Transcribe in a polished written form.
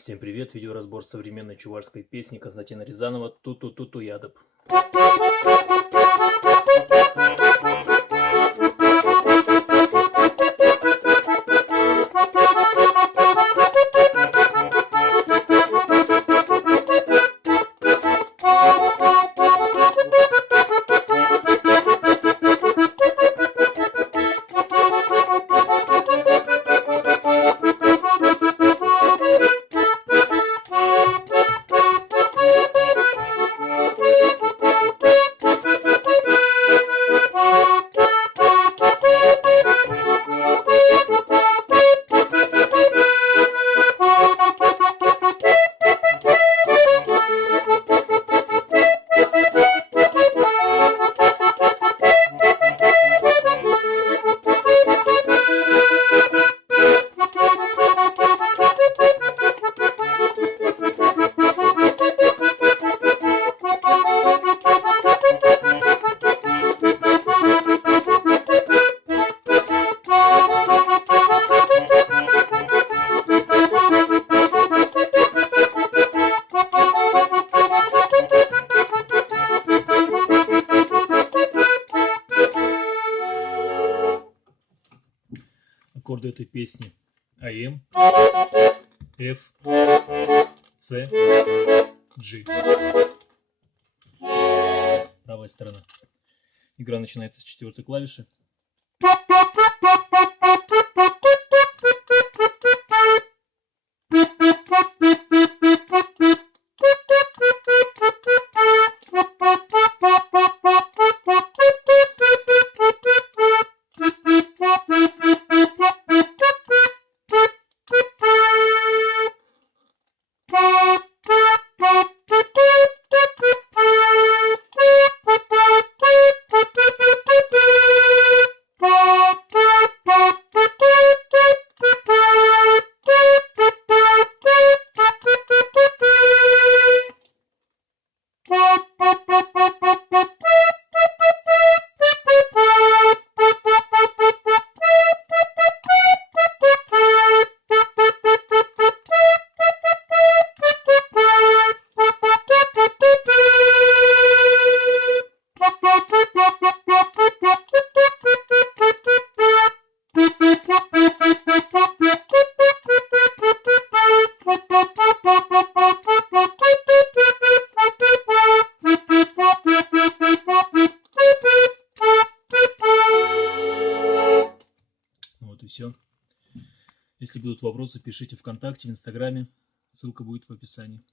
Всем привет! Видеоразбор современной чувашской песни Константина Рязанова «Ту-ту-ту-ту ядоб». Аккорды этой песни АМ, F, C, G. Правая сторона. Игра начинается с 4-й клавиши. Вот и все. Если будут вопросы, пишите ВКонтакте, в Инстаграме. Ссылка будет в описании.